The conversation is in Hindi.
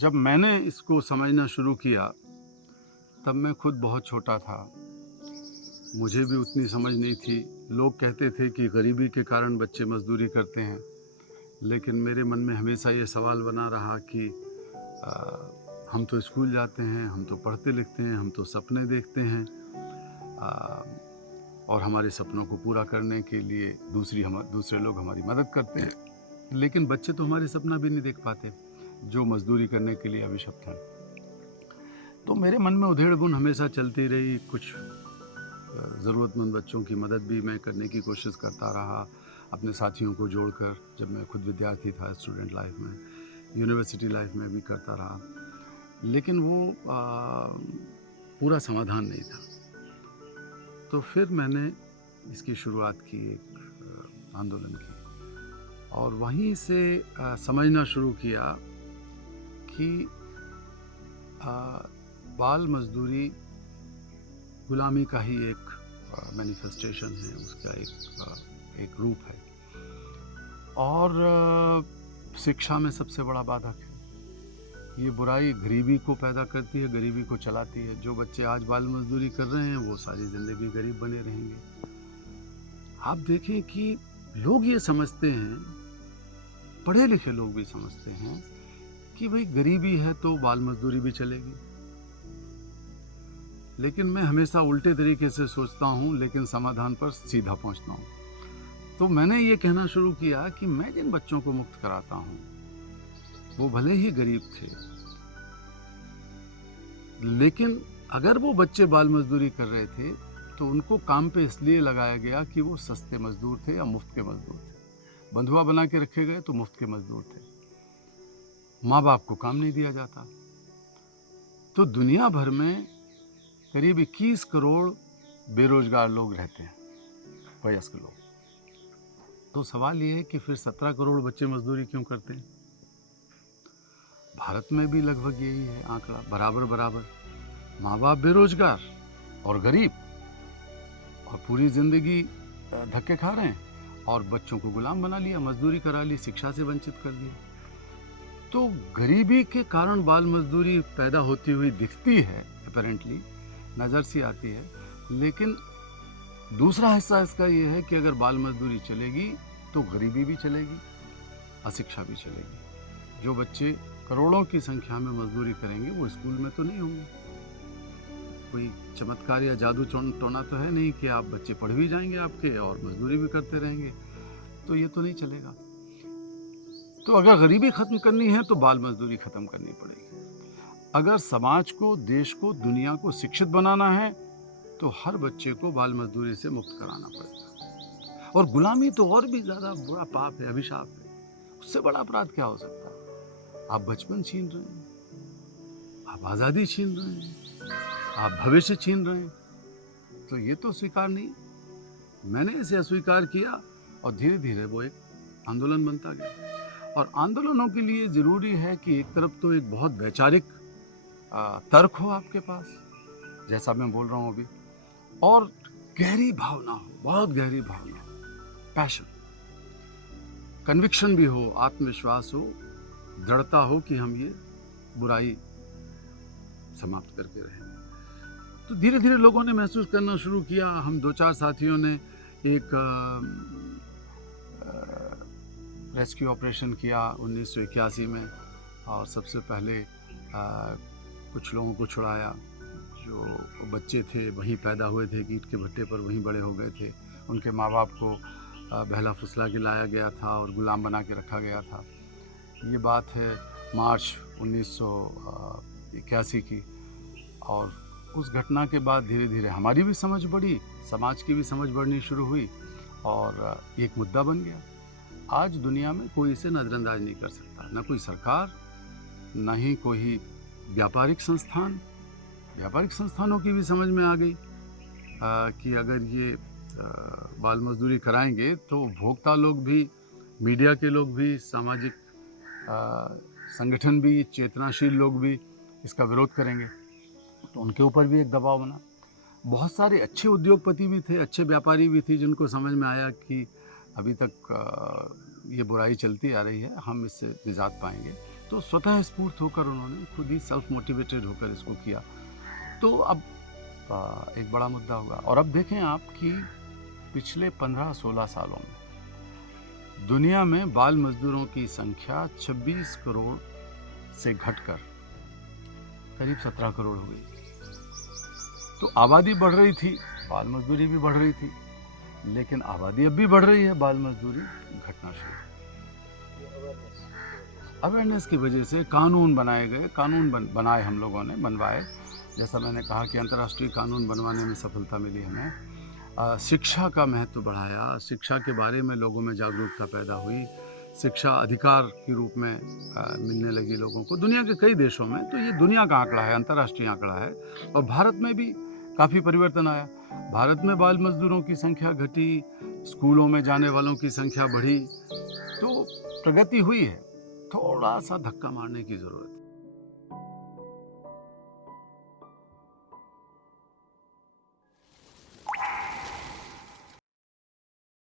जब मैंने इसको समझना शुरू किया, तब मैं खुद बहुत छोटा था। मुझे भी उतनी समझ नहीं थी। लोग कहते थे कि गरीबी के कारण बच्चे मज़दूरी करते हैं, लेकिन मेरे मन में हमेशा ये सवाल बना रहा कि हम तो स्कूल जाते हैं, हम तो पढ़ते लिखते हैं, हम तो सपने देखते हैं, और हमारे सपनों को पूरा करने के लिए दूसरे लोग हमारी मदद करते हैं, लेकिन बच्चे तो हमारे सपना भी नहीं देख पाते जो मज़दूरी करने के लिए अभिशप्त हैं। तो मेरे मन में उधेड़ बुन हमेशा चलती रही। कुछ ज़रूरतमंद बच्चों की मदद भी मैं करने की कोशिश करता रहा, अपने साथियों को जोड़कर। जब मैं खुद विद्यार्थी था, स्टूडेंट लाइफ में, यूनिवर्सिटी लाइफ में भी करता रहा, लेकिन वो पूरा समाधान नहीं था। तो फिर मैंने इसकी शुरुआत की, एक आंदोलन की, और वहीं से समझना शुरू किया कि बाल मज़दूरी गुलामी का ही एक मैनिफेस्टेशन है, उसका एक रूप है, और शिक्षा में सबसे बड़ा बाधक है। ये बुराई गरीबी को पैदा करती है, गरीबी को चलाती है। जो बच्चे आज बाल मज़दूरी कर रहे हैं वो सारी ज़िंदगी गरीब बने रहेंगे। आप देखें कि लोग ये समझते हैं, पढ़े लिखे लोग भी समझते हैं कि भाई गरीबी है तो बाल मज़दूरी भी चलेगी, लेकिन मैं हमेशा उल्टे तरीके से सोचता हूँ, लेकिन समाधान पर सीधा पहुँचता हूँ। तो मैंने ये कहना शुरू किया कि मैं जिन बच्चों को मुक्त कराता हूँ वो भले ही गरीब थे, लेकिन अगर वो बच्चे बाल मज़दूरी कर रहे थे तो उनको काम पे इसलिए लगाया गया कि वो सस्ते मज़दूर थे या मुफ्त के मज़दूर थे। बंधुआ बना के रखे गए तो मुफ्त के मज़दूर थे। माँ बाप को काम नहीं दिया जाता। तो दुनिया भर में करीब 21 करोड़ बेरोजगार लोग रहते हैं, वयस्क लोग। तो सवाल ये है कि फिर 17 करोड़ बच्चे मज़दूरी क्यों करते हैं? भारत में भी लगभग यही है आंकड़ा, बराबर बराबर। माँ बाप बेरोजगार और गरीब, और पूरी ज़िंदगी धक्के खा रहे हैं, और बच्चों को गुलाम बना लिया, मजदूरी करा ली, शिक्षा से वंचित कर दिया। तो गरीबी के कारण बाल मजदूरी पैदा होती हुई दिखती है, अपेरेंटली नज़र सी आती है, लेकिन दूसरा हिस्सा इसका ये है कि अगर बाल मजदूरी चलेगी तो गरीबी भी चलेगी, अशिक्षा भी चलेगी। जो बच्चे करोड़ों की संख्या में मजदूरी करेंगे वो स्कूल में तो नहीं होंगे। कोई चमत्कार या जादू टोना तो है नहीं कि आप बच्चे पढ़ भी जाएंगे आपके और मजदूरी भी करते रहेंगे, तो ये तो नहीं चलेगा। तो अगर गरीबी खत्म करनी है तो बाल मजदूरी खत्म करनी पड़ेगी। अगर समाज को, देश को, दुनिया को शिक्षित बनाना है तो हर बच्चे को बाल मजदूरी से मुक्त कराना पड़ेगा। और गुलामी तो और भी ज़्यादा बुरा पाप है, अभिशाप है। उससे बड़ा अपराध क्या हो सकता है? आप बचपन छीन रहे हैं, आप आज़ादी छीन रहे हैं, आप भविष्य छीन रहे हैं, तो ये तो स्वीकार नहीं। मैंने इसे अस्वीकार किया और धीरे धीरे वो एक आंदोलन बनता गया। और आंदोलनों के लिए ज़रूरी है कि एक तरफ तो एक बहुत वैचारिक तर्क हो आपके पास, जैसा मैं बोल रहा हूँ अभी, और गहरी भावना हो, बहुत गहरी भावना हो, पैशन, कन्विक्शन भी हो, आत्मविश्वास हो, दृढ़ता हो कि हम ये बुराई समाप्त करके रहें। तो धीरे धीरे लोगों ने महसूस करना शुरू किया। हम 2-4 साथियों ने एक रेस्क्यू ऑपरेशन किया 1981 में, और सबसे पहले कुछ लोगों को छुड़ाया जो बच्चे थे, वहीं पैदा हुए थे, ईंट के भट्टे पर वहीं बड़े हो गए थे। उनके माँ बाप को बहला फुसला के लाया गया था और गुलाम बना के रखा गया था। ये बात है मार्च 1981 की। और उस घटना के बाद धीरे धीरे हमारी भी समझ बढ़ी, समाज की भी समझ बढ़नी शुरू हुई, और एक मुद्दा बन गया। आज दुनिया में कोई इसे नज़रअंदाज नहीं कर सकता, ना कोई सरकार, ना ही कोई व्यापारिक संस्थान। व्यापारिक संस्थानों की भी समझ में आ गई कि अगर ये बाल मजदूरी कराएंगे तो उपभोक्ता लोग भी, मीडिया के लोग भी, सामाजिक संगठन भी, चेतनाशील लोग भी इसका विरोध करेंगे। तो उनके ऊपर भी एक दबाव बना। बहुत सारे अच्छे उद्योगपति भी थे, अच्छे व्यापारी भी थे, जिनको समझ में आया कि अभी तक ये बुराई चलती आ रही है, हम इससे निजात पाएंगे, तो स्वतः स्फूर्त होकर उन्होंने खुद ही सेल्फ मोटिवेटेड होकर इसको किया। तो अब एक बड़ा मुद्दा होगा। और अब देखें आप कि पिछले 15-16 सालों में दुनिया में बाल मजदूरों की संख्या 26 करोड़ से घटकर करीब 17 करोड़ हो गई। तो आबादी बढ़ रही थी, बाल मजदूरी भी बढ़ रही थी, लेकिन आबादी अब भी बढ़ रही है, बाल मजदूरी घटना शुरू। अवेयरनेस की वजह से कानून बनाए गए, कानून बनाए हम लोगों ने, बनवाए। जैसा मैंने कहा कि अंतर्राष्ट्रीय कानून बनवाने में सफलता मिली हमें। शिक्षा का महत्व बढ़ाया, शिक्षा के बारे में लोगों में जागरूकता पैदा हुई, शिक्षा अधिकार के रूप में मिलने लगी लोगों को दुनिया के कई देशों में। तो ये दुनिया का आंकड़ा है, अंतर्राष्ट्रीय आंकड़ा है। और भारत में भी काफ़ी परिवर्तन आया। भारत में बाल मजदूरों की संख्या घटी, स्कूलों में जाने वालों की संख्या बढ़ी, तो प्रगति हुई है। थोड़ा सा धक्का मारने की ज़रूरत है।